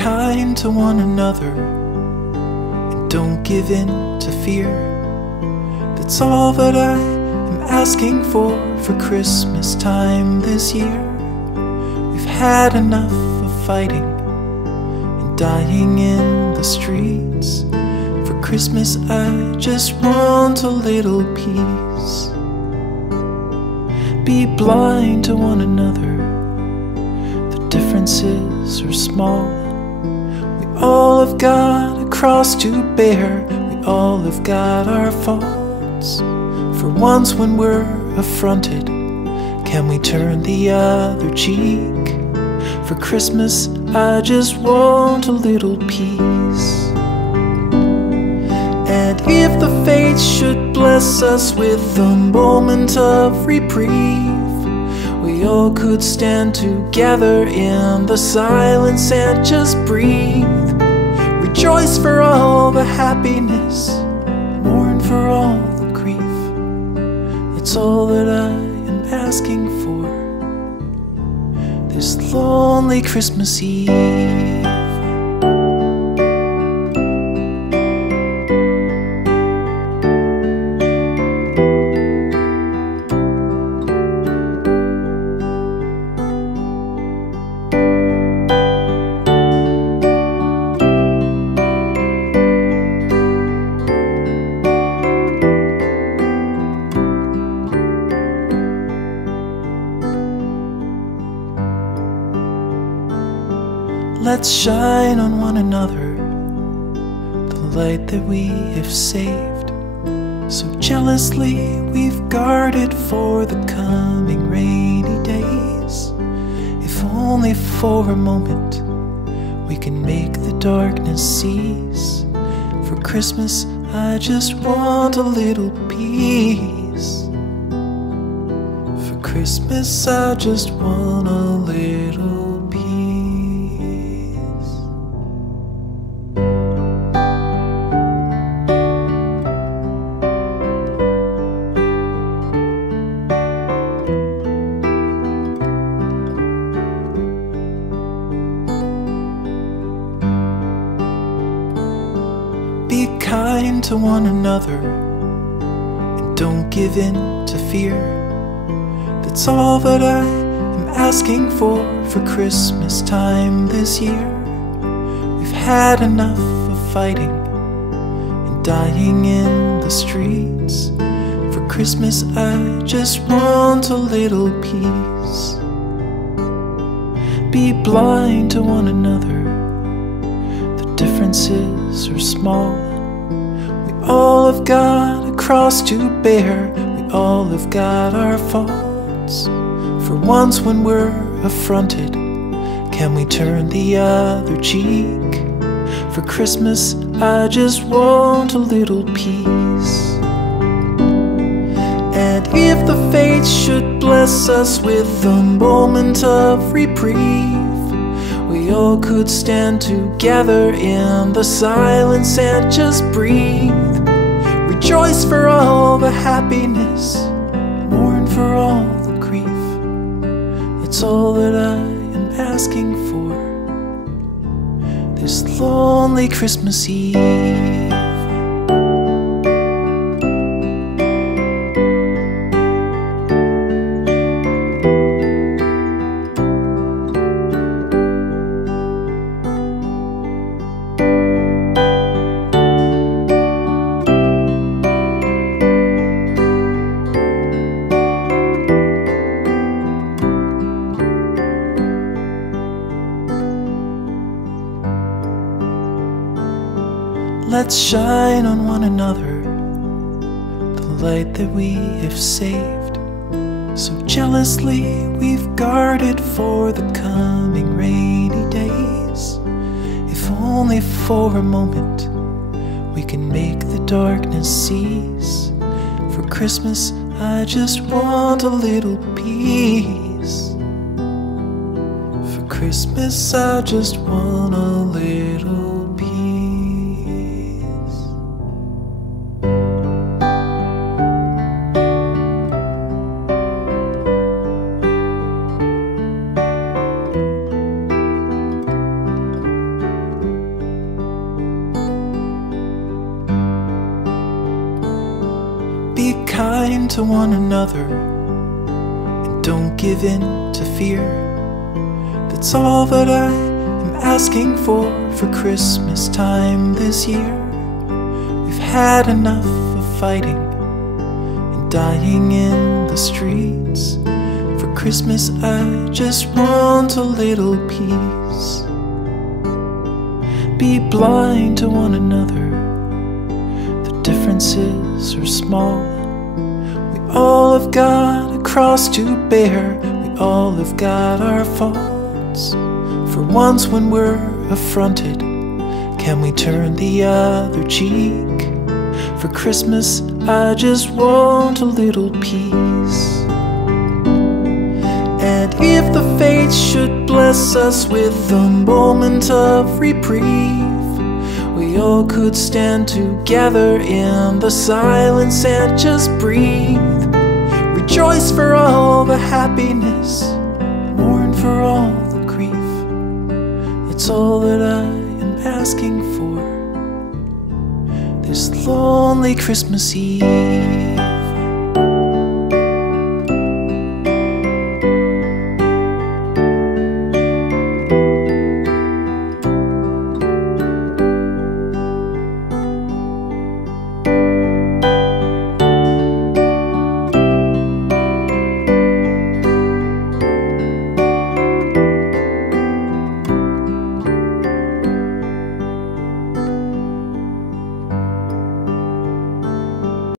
kind to one another, and don't give in to fear. That's all that I am asking for Christmas time this year. We've had enough of fighting and dying in the streets. For Christmas I just want a little peace. Be blind to one another, the differences are small. We all have got a cross to bear, we all have got our faults. For once when we're affronted, can we turn the other cheek? For Christmas I just want a little peace. And if the fates should bless us with a moment of reprieve, we all could stand together in the silence and just breathe. Rejoice for all the happiness, mourn for all the grief. It's all that I am asking for this lonely Christmas Eve. Let's shine on one another the light that we have saved. So jealously we've guarded for the coming rainy days. If only for a moment we can make the darkness cease. For Christmas I just want a little peace. For Christmas I just want a little peace. Be kind to one another, and don't give in to fear. That's all that I am asking for Christmas time this year. We've had enough of fighting and dying in the streets. For Christmas I just want a little peace. Be blind to one another, differences are small. We all have got a cross to bear, we all have got our faults. For once when we're affronted, can we turn the other cheek? For Christmas I just want a little peace. And if the fates should bless us with a moment of reprieve, we all could stand together in the silence and just breathe. Rejoice for all the happiness, mourn for all the grief. It's all that I am asking for this lonely Christmas Eve. Let's shine on one another the light that we have saved. So jealously we've guarded for the coming rainy days. If only for a moment we can make the darkness cease. For Christmas I just want a little peace. For Christmas I just want a little peace. kind to one another, and don't give in to fear. That's all that I am asking for Christmas time this year. We've had enough of fighting and dying in the streets. For Christmas I just want a little peace. Be blind to one another, the differences are small. We all have got a cross to bear, we all have got our faults. For once when we're affronted, can we turn the other cheek? For Christmas I just want a little peace. And if the fates should bless us with a moment of reprieve, we all could stand together in the silence and just breathe. Rejoice for all the happiness, mourn for all the grief. It's all that I am asking for this lonely Christmas Eve.